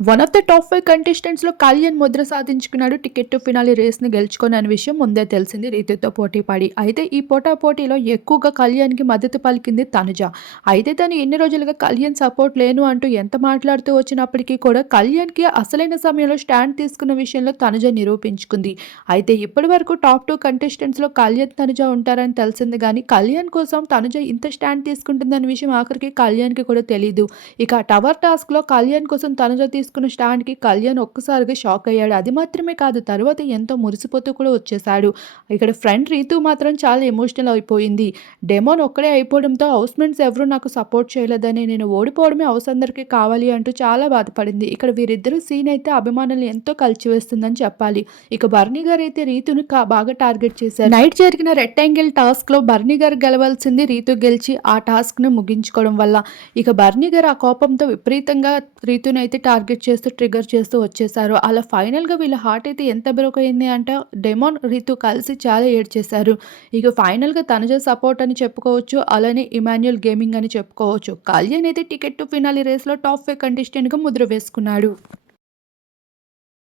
One of the top five కంటెస్టెంట్స్లో Kalyan ముద్ర సాధించుకున్నాడు. Ticket to finale రేస్ని గెలుచుకొని అనే విషయం ముందే తెలిసింది రీతితో పోటీ పడి అయితే ఈ పోటా పోటీలో ఎక్కువగా కళ్యాణ్కి మద్దతు పలికింది తనుజ. అయితే తను ఎన్ని రోజులుగా కళ్యాణ్ సపోర్ట్ లేను అంటూ ఎంత మాట్లాడుతూ వచ్చినప్పటికీ కూడా కళ్యాణ్కి అసలైన సమయంలో స్టాండ్ తీసుకున్న విషయంలో తనుజ నిరూపించుకుంది. అయితే ఇప్పటి వరకు టాప్ టూ కంటెస్టెంట్స్లో కళ్యాణ్ తనుజ ఉంటారని తెలిసింది కానీ కళ్యాణ్ కోసం తనుజ ఇంత స్టాండ్ తీసుకుంటుందనే విషయం ఆఖరికి కళ్యాణ్కి కూడా తెలియదు ఇక టవర్ టాస్క్లో కళ్యాణ్ కోసం తనుజ తీసుకున్న స్టాండ్కి కళ్యాణ్ ఒక్కసారిగా షాక్ అయ్యాడు. అది మాత్రమే కాదు తర్వాత ఎంతో మురిసిపోతూ కూడా వచ్చేసాడు ఇక్కడ ఫ్రెండ్ రీతు మాత్రం చాలా ఎమోషనల్ అయిపోయింది. డెమోన్ ఒక్కడే అయిపోవడంతో హౌస్ మెంట్స్ ఎవరు నాకు సపోర్ట్ చేయలేదని నేను ఓడిపోవడమే హౌస్ అందరికీ కావాలి అంటూ చాలా బాధపడింది. ఇక్కడ వీరిద్దరూ సీన్ అయితే అభిమానులు ఎంతో కలిచివేస్తుందని చెప్పాలి. ఇక బర్నీ గారు అయితే రీతును బాగా టార్గెట్ చేశారు. నైట్ జరిగిన రెక్టాంగిల్ టాస్క్లో బర్నీ గారు గెలవాల్సింది రీతు గెలిచి ఆ టాస్క్ను ముగించుకోవడం వల్ల. ఇక బర్నీ గారు ఆ కోపంతో విపరీతంగా రీతుని అయితే టార్గెట్ చేస్తూ ట్రిగర్ చేస్తూ వచ్చేసారు. అలా ఫైనల్గా వీళ్ళ హార్ట్ అయితే ఎంత బ్రోక్ అయింది అంటే డెమోన్ రితు కలిసి చాలా ఏడ్ చేశారు ఇక ఫైనల్గా తనుజ సపోర్ట్ అని చెప్పుకోవచ్చు అలానే ఇమాన్యుయల్ గేమింగ్ అని చెప్పుకోవచ్చు. కళ్యాణ్ అయితే టికెట్ టు ఫినాలి రేస్లో టాప్ ఫైవ్ కంటెస్టెంట్గా ముద్ర వేసుకున్నాడు.